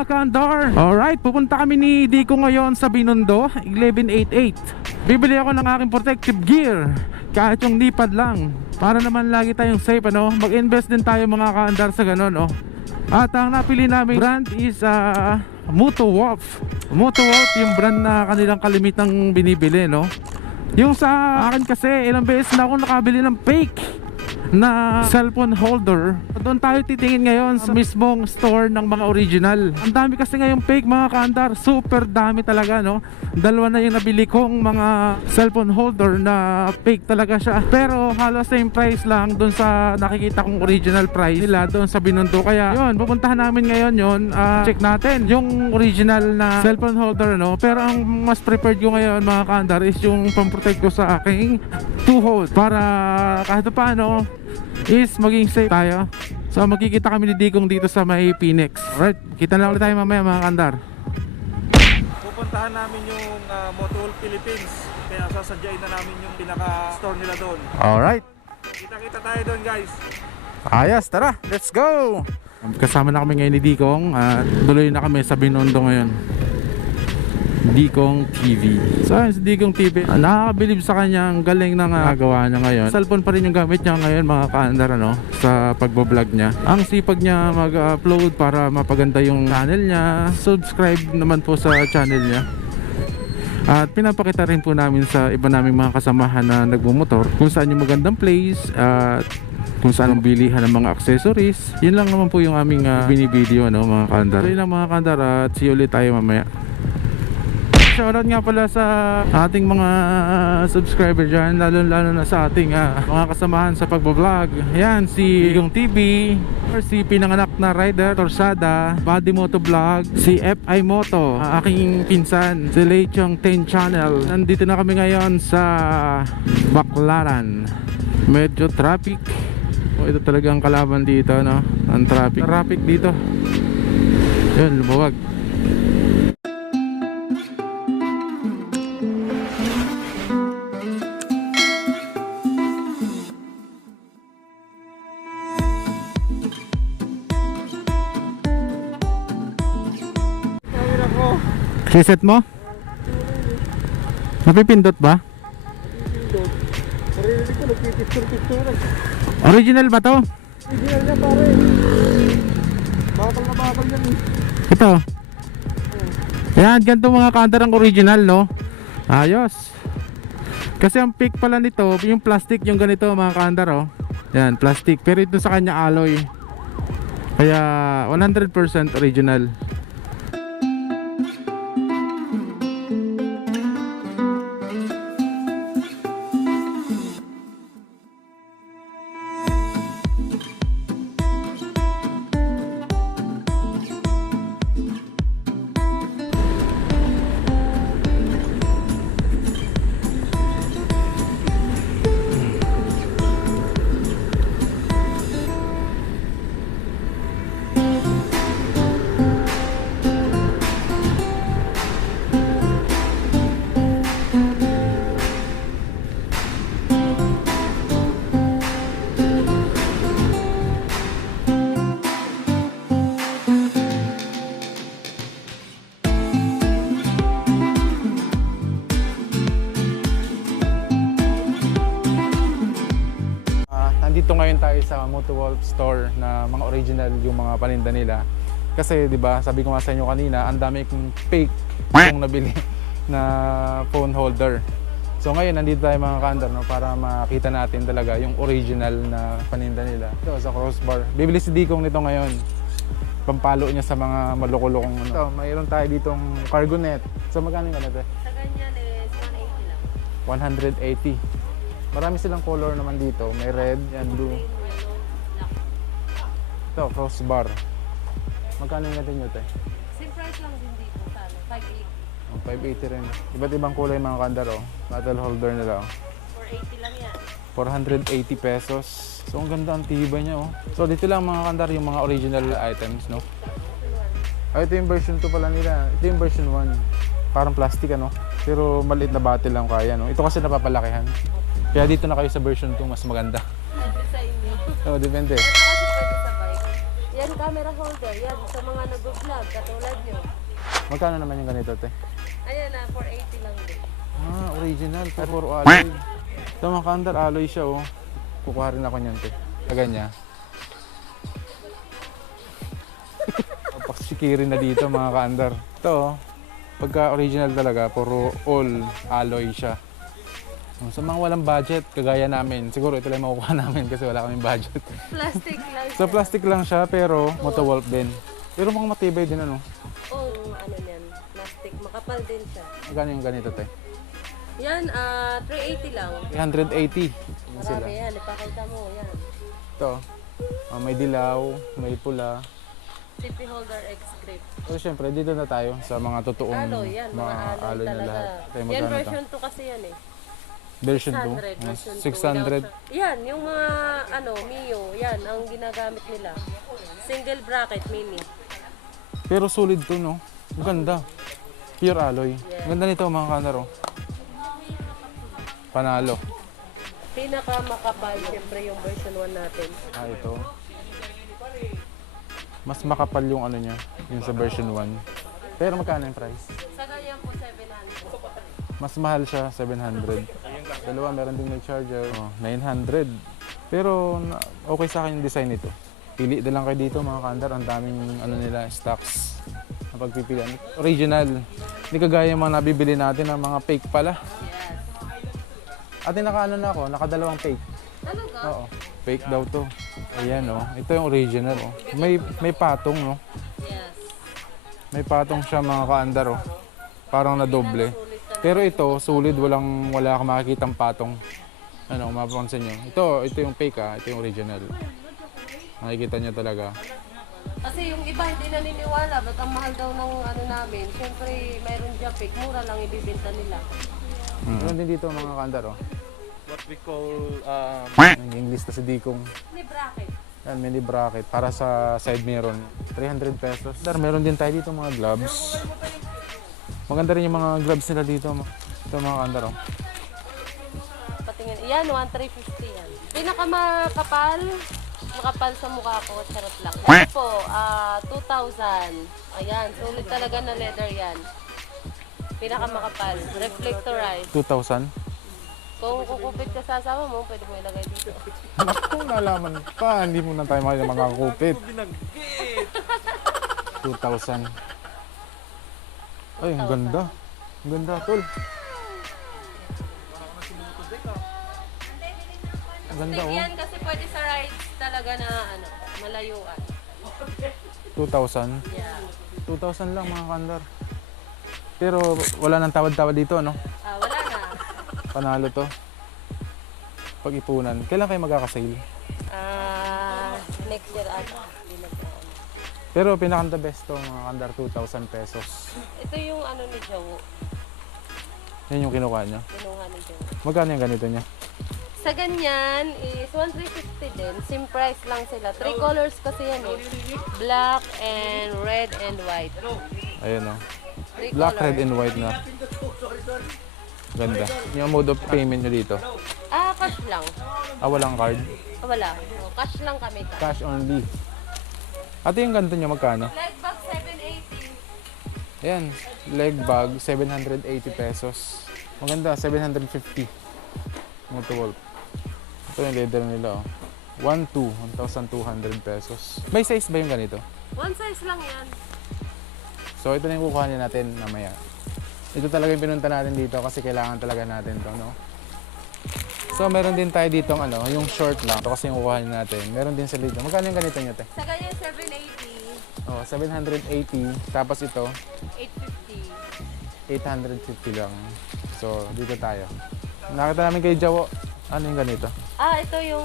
mga kaandar. Alright, pupunta kami ni Dico ngayon sa Binondo 1188. Bibili ako ng aking protective gear, kahit yung lipad lang, para naman lagi tayong safe, ano. Mag-invest din tayo mga kaandar sa ganun, oh. At ang napili namin brand is Moto Wolf. Moto Wolf yung brand na kanilang kalimitang binibili, no. Yung sa akin kasi, ilang beses na ako nakabili ng fake na cellphone holder. Doon tayo titingin ngayon sa mismong store ng mga original. Ang dami kasi ngayong fake mga kaandar, super dami talaga, no. Dalawa na yung nabili kong mga cellphone holder na fake talaga siya, pero halos same price lang doon sa nakikita kong original price nila doon sa Binondo. Kaya yun, pupuntahan namin ngayon yun. Check natin yung original na cellphone holder, no. Pero ang mas preferred ko ngayon mga kaandar is yung pamprotect ko sa aking two hold, para kahit paano is maging safe tayo. So magkikita kami ni Digong dito sa may Phoenix. Alright, kita na ulit tayo mamaya mga kaandar. Pupuntahan namin yung Motul Philippines, kaya sasadyain na namin yung pinaka-store nila doon. Alright, Kita-kita tayo doon, guys. ayos, tara, let's go. Kasama na kami ngayon ni Digong at tuloy na kami sa Binondo ngayon. Digong TV. So si Digong TV, nakakabilib sa kanya, ang galing ng gawa niya ngayon. Cellphone pa rin yung gamit niya ngayon mga kaandar, ano, sa pagbablog niya. Ang sipag niya mag-upload para mapaganda yung channel niya. Subscribe naman po sa channel niya. At pinapakita rin po namin sa iba naming mga kasamahan na nagmumotor kung saan yung magandang place at kung saan ang bilihan ng mga accessories. Yun lang naman po yung aming binivideo, ano, mga kaandar. So yun lang mga kaandar, at see you ulit tayo mamaya. Shoutout nga pala sa ating mga subscriber dyan, lalo na sa ating mga kasamahan sa pagbablog. Yan, si Digong TV, si Pinanganak na Rider Torsada, Body Moto Vlog, si FI Moto, aking pinsan, si Lechong 10 Channel. Nandito na kami ngayon sa Baclaran. Medyo traffic. Ito talagang kalaban dito, no? Ang traffic dito. Yun, lumawag. Reset mo? Napipindot ba? Sarili ko, nagpipicture-picture. Original ba to? Original yan, pare. Bakal na bakal yan, eh. Ito. Yan, ganito mga kaandar ang original, no? Ayos. Kasi ang pick pala nito, yung plastic, yung ganito mga kaandar, oh. Yan, plastic. Pero ito sa kanya alloy. Kaya 100% original. Nandito ngayon tayo sa Moto Wolf store na mga original yung mga paninda nila. Kasi 'di ba, sabi ko nga sa inyo kanina, ang dami kong fake kung nabili na phone holder. So ngayon nandito tayo mga kaandar, no, para makita natin talaga yung original na paninda nila. Ito sa crossbar. Bibili si Digong nito ngayon. Pampalo niya sa mga malukulukong ano. Ito, mayroon tayo ditong cargo net. So magkano yung ganito? Sa ganyan is 180 lang. 180. Marami silang color naman dito. May red, yan, blue. Ito, crossbar. Magkano yung natin yun, te? Same price lang din dito. 580. Oh, 580 rin. Iba't ibang kulay mga kandar, oh. Battle holder nila, oh. 480 lang yan. 480 pesos. So, ang ganda ang tibay niya, oh. So, dito lang mga kandar yung mga original items, no? Ah, ito yung version 2 pala nila. Ito yung version 1. Parang plastic, ano? Pero maliit na battle lang kaya, no? Ito kasi napapalakihan. Kaya dito na kayo sa version 2, mas maganda. Depende sa inyo. Oh, depende. Ito kasi pwede sa bike. Yan, camera holder. Yan, sa mga nag-vlog, katulad nyo. Magkano naman yung ganito, te? Ayan na, 480 lang din. Ah, original. Puro alloy. Ito mga kaandar, alloy siya oh. Kukuha rin ako niyan, te. Taga niya. Paksikirin na dito mga kaandar. Ito oh. Pagka original talaga, puro all alloy siya. Sa mga walang budget, kagaya namin, siguro ito lang makukuha namin kasi wala kaming budget. Plastic lang So plastic lang siya pero Motowolf din. Pero mga matibay din ano. Oo, ano yan, plastic. Makapal din siya. Magkano yung ganito, te? Yan, 380 lang. 380. Yan sila. Marami yan, ipakita mo, yan. Ito. May dilaw, may pula. CP holder X grip. So syempre dito na tayo sa mga totoong Alloy, yan, mga alloy na talaga. lahat. Tayo Yan, magkano to? version 2 kasi yan eh. Version 600, 2. version 2. 600. Yan, yung mga, Mio, yan, ang ginagamit nila. Single bracket, mini. Pero solid to no. Ang ganda. Pure alloy. Yeah. Ang ganda nito mga kanaro. Panalo. Pinakamakapal, siyempre yung version 1 natin. Ah, ito. Mas makapal yung ano niya, yung sa version 1. Pero magkano yung price? Sa ganyan po, 700. Mas mahal siya, 700. Dalawa, meron din may charger. 900. Pero okay sa akin yung design nito. Pili na lang kayo dito mga kandar. Ang daming ano nila, stocks na pagpipilian. Original. Hindi kagaya yung mga nabibili natin ng mga fake pala. Yes. At naka-ano na ako, nakadalawang fake. Talaga? Oo. Fake daw to. Ayan oh. Ito yung original oh. May patong no. Yes. May patong siya mga kaandar oh. Parang na doble. Pero ito, solid, wala kang makikitang patong. Ano, mapapansin nyo. Ito yung fake ito yung original. Makikita nyo talaga. Kasi yung iba hindi naniniwala, ba't ang mahal daw ng ano namin. Siyempre, mayroon dyan fake, mura lang ibibenta nila. Meron din dito mga kaandar oh. What we call English to si Dikong. Ni bracket. Yan, mini bracket para sa side mirror. 300 pesos. Dar, meron din tayo dito mga gloves. Maganda rin yung mga gloves nila dito. Ito mga kaandar oh. Patingin, yan, 1,350 yan. Pinakamakapal, makapal sa mukha ko, charot lang. Ito po, 2,000. Ayan, sulit talaga na leather yan. Pinakamakapal, reflectorized. 2,000. Kung kukupit ka sa asawa mo, pwede mo ilagay dito. Naku, nalaman pa. Hindi mo na tayo makakupit. 2,000. Ay, ang ganda. Ang ganda, tol. Ang ganda, oh. Yan kasi pwede sa rides talaga na malayuan. 2,000. Yeah. 2,000 lang mga kandar. Pero wala nang tawad-tawad dito, no? Wala na. Panalo to. Pag-ipunan. Kailan kayo magkakasale? Next year ata. Hindi nagkaan. Pero pinakanta best to mga kandar, 2,000 pesos. Ito yung ni Jowo. Yan yung kinuha niya. Kinuha ni Jowo. Magkano yung ganito niya? Sa ganyan is 1,350 din. Same price lang sila. 3 colors kasi yan eh. Black and red and white. Ayun, oh. 3 Black, colors. red, and white na. Ganda. Yung mode of payment nyo dito. Cash lang. Walang card. Wala. Cash lang kami. Cash only. Ate, yung ganito nyo magkano? Leg bag 780. Ayan, leg bag, 780 pesos. Maganda, 750. Motowolf. Ito yung leather nila, oh. 1,200 pesos. May size ba yung ganito? One size lang yan. So, ito na yung kukuhanin natin mamaya. Ito talaga yung pinunta natin dito kasi kailangan talaga natin to, no? So, meron din tayo dito yung short lang. Ito kasi yung kukuhanin natin. Meron din sa dito. Magkano yung ganito nyo, te? Sa ganyan 780. Oh, 780. Tapos ito, 850. 850 lang. So, dito tayo. Nakita namin kay Jawo. Ano yung ganito? Ito yung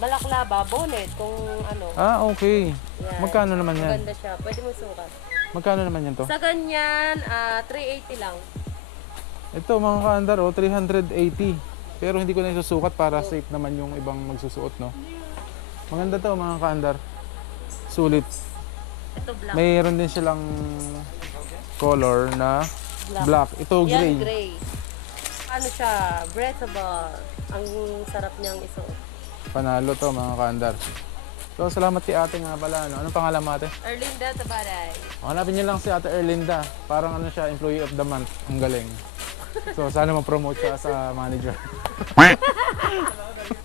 balaklava, bonnet, kung ano. Okay. Yan. Magkano naman yan? Maganda siya. Pwede mo sukat. Magkano naman yan to? Sa ganyan, 380 lang. Ito mga kaandar, 380. Pero hindi ko na isusukat para safe naman yung ibang magsusuot, no? Maganda to mga kaandar. Sulit. Ito black. Mayroon din silang color na black. Ito gray. Yan, gray. Ano siya, breathable. Ang sarap niyang isuot. Panalo to mga kaandar. So, salamat kay ate nga pala. Ano? Anong pangalan mo ate? Erlinda Tabaray. Hanapin niyo lang si ate Erlinda. Parang ano siya, employee of the month. Ang galing. So, sana ma-promote siya sa manager.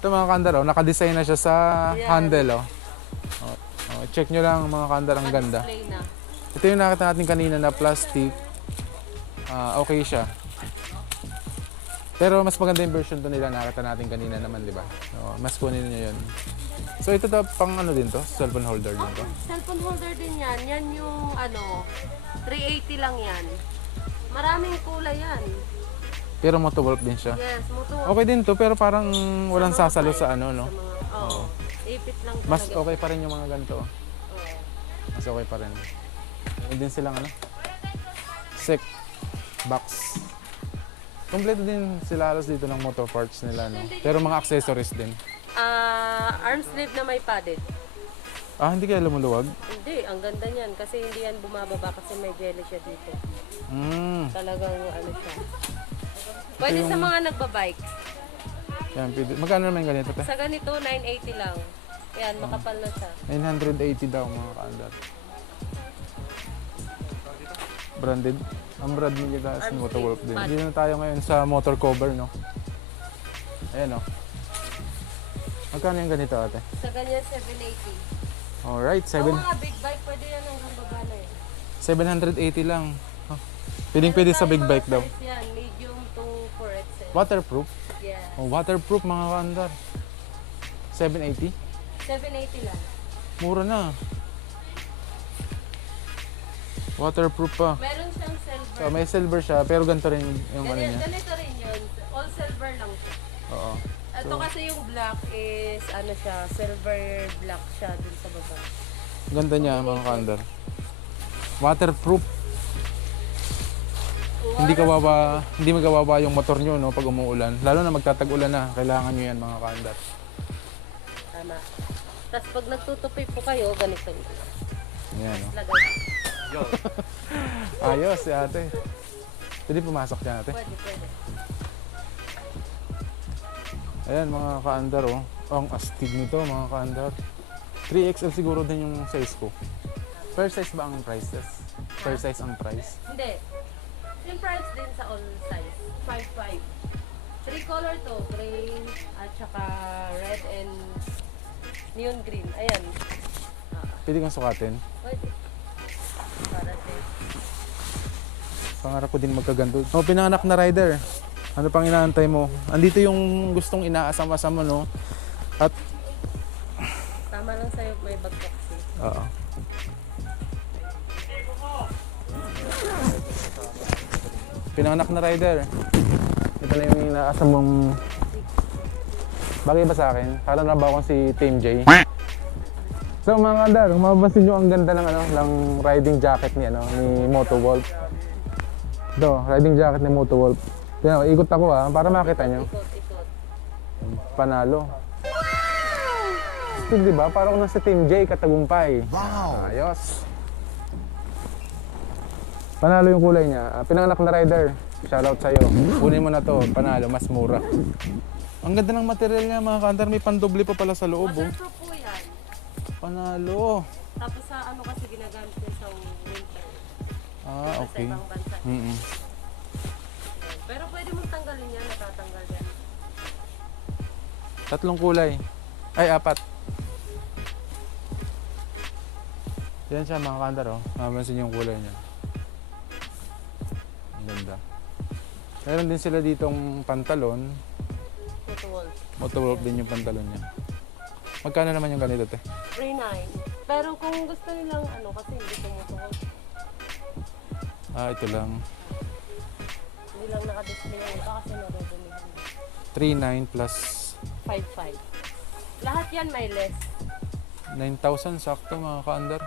Ito mga kandar, oh, nakadesign na siya sa handle. Oh. Oh, check nyo lang mga kandar, ang ganda. Display na. Ito yung nakita natin kanina na plastic. Okay siya. Pero mas maganda yung version to nila nakita natin kanina naman, di ba? So, mas kunin niyo yun. So ito to, pang ano din to? Cellphone holder din to? Cellphone holder din yan. Yan yung 380 lang yan. Maraming kulay yan. Pero motowolf din siya. Yes, mutuwa. Okay din to, pero parang walang Sa mga sasalo bike, sa ano, no? Oo. Ipit lang talaga. Mas okay pa rin yung mga ganito. Oo. Mas okay pa rin. Meron din silang ano? Sec box. Kompleto din sila halos dito ng motor parts nila, no? Pero mga accessories din. Arm sleeve na may padded. Hindi kaya lumuluwag? Hindi, ang ganda niyan kasi hindi yan bumababa kasi may jelly siya dito. Talagang ano siya. Pwede sa mga nagbabike. Yan, pwede. Magkano naman yung ganito, te? Sa ganito, 980 lang. Yan, makapal na siya. 980 daw mga kaandar. Branded. Ang brand nila guys, Arm Motowolf sleeve, din. pad. Dito na tayo ngayon sa motor cover, no? Ayan, no? Magkano yung ganito, ate? Sa ganyan, 780. Alright, Sa mga big bike, pwede yan hanggang baba na eh. 780 lang. Oh. Pwede sa big bike daw. Size yan, medium to 4XL. Waterproof? Yes. Oh, waterproof mga kaandar. 780? 780 lang. Mura na. Waterproof pa. Meron siyang silver. So, may silver siya, pero ganito rin yung ano niya. Ganito rin yun. All silver lang siya. Oo. Ito kasi yung black is ano siya, silver black siya dun sa baba. Ganda niya mga kaandar. Waterproof. Hindi magawawa yung motor nyo, no, pag umuulan. Lalo na magtatag-ulan na, kailangan nyo yan mga kaandar. Tama. Tapos pag nagtutupi po kayo, ganito rin. Ayan, no. Lagay. Ayos si ate. Pwede pumasok dyan ate. Pwede. Ayan mga kaandar, oh. Ang astig nito mga kaandar. 3XL siguro din yung size ko. Per size ba ang prices? Per size ang price? Hindi. Same price din sa all size. 5.5. 3 color to. Gray at saka red and neon green. Ayan. Pwede kang sukatin. Pwede. Para safe. Pangarap ko din magkaganto. Oh, pinanganak na rider. Ano pang inaantay mo? Andito yung gustong inaasam-asam mo, no? At, Tama lang sa'yo may bagbox eh. oo. Pinanganak na rider. Ito na yung inaasam mong... Bagay ba sa akin? Parang nabaw ko si Team J. So mga kandar, kung mapapansin nyo ang ganda ng, ng riding jacket ni Motowolf. Ito, riding jacket ni Motowolf. Yan, ikot ako para makita nyo. Ikot. Panalo. Steve, diba? Parang ako nasa Team J, Katagumpay. Wow! Ayos. Panalo yung kulay niya. Pinanganak na rider. Shoutout sa'yo. Kunin mo na to. Panalo, mas mura. Ang ganda ng material niya mga kantar. May pandoble pa pala sa loob. Oh. Waterproof po yan. Panalo. Tapos sa ano kasi ginagamit niya sa winter. Sa Okay. ibang bansa. Mm-mm. Pero pwede mong tanggalin yan, natatanggal yan. Tatlong kulay. Ay, 4. Yan siya mga kantar. Oh. Mamansin yung kulay niya. Ang ganda. Meron din sila ditong pantalon. Motowolf. Motowolf din yung pantalon niya. Magkano naman yung ganito, te? 3.9. Pero kung gusto nilang kasi hindi ko Motowolf. Ito lang. Hindi lang nakadisplay yung iba kasi nadudumihan. 3.9 plus 5.5. Lahat yan may less. 9,000 sakto mga kaandar.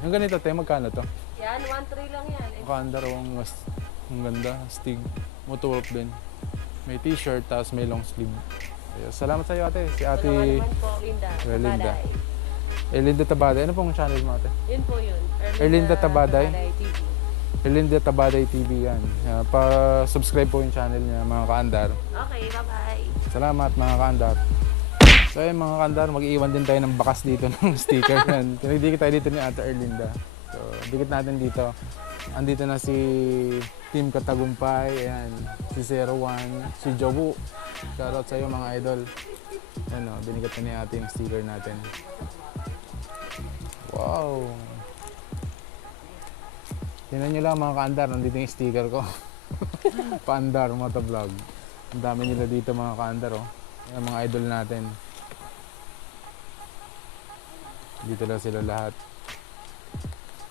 Yung ganito, te, magkano to? Yan, 1.3 lang yan. Mga kaandar, ang ganda. Stig. Motowolf din. May t-shirt, tapos may long sleeve. Ayos. Salamat sa iyo, ate. Si Ito ate naman po, Linda. Erlinda. Tabaday. Erlinda Tabaday. Ano pong channel mo, ate? Yun po yun. Erlinda Tabaday? TV. Erlinda Tabaday TV yan. Pa-subscribe po yung channel niya, mga kaandar. Okay, bye-bye. Salamat, mga kaandar. So ayun mga kandar, mag-iwan din tayo ng bakas dito ng sticker yan. Tinidikit tayo dito ni Ate Erlinda. So dikit natin dito. Andito na si Team Katagumpay, ayan, si 01, si Jobu. Shoutout sa iyo mga idol. Ano, binigat na ni Ate yung sticker natin. Wow! Tingnan nyo lang mga kaandar, nandito yung sticker ko. Paandar, motovlog. Ang dami nila dito mga kaandar, oh. Yung mga idol natin. Dito lang sila lahat.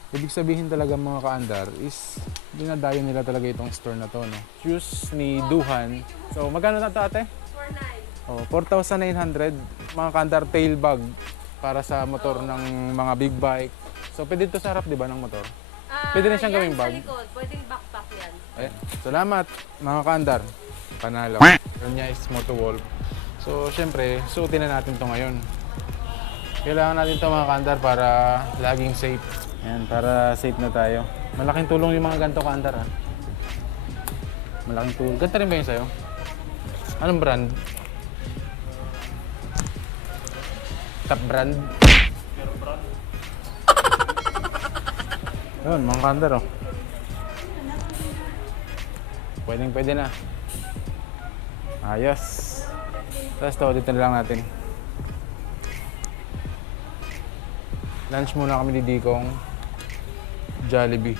Ibig sabihin talaga mga kaandar is dinadayo nila talaga itong store na to, no? Shoes ni Duhan. So magkano na ito ate? 4,900. Oh, 4,900 mga kaandar tail bag para sa motor ng mga big bike. So pwede ito sa harap, di ba, ng motor? Pwede na siyang gawing bag. Sa likod, pwedeng backpack yan. Eh, salamat mga kaandar. Panalo. Yun niya is Motowolf. So syempre, suotin na natin to ngayon. Kailangan natin to mga kaandar para laging safe. Ayan, para safe na tayo. Malaking tulong yung mga ganito kaandar, ha. Malaking tulong. Ganito rin ba yun sa'yo? Anong brand? Top brand? Yun, mga kaandar, oh. Pwede na. Ayos. Tapos to, dito na lang natin. Lunch muna kami ni Dikong. Jollibee.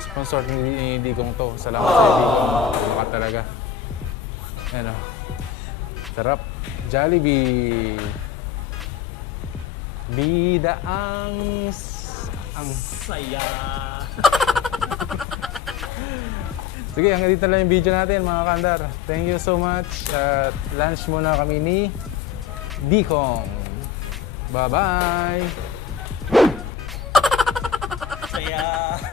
Sponsor ni Dikong to. Salamat sa Dikong. Salamat talaga. Ayan, oh. Sarap. Jollibee. Bida ang Saya! Sige, hanggang dito lang yung video natin mga kandar. Thank you so much. At lunch muna kami ni Dikong. Bye-bye! Saya!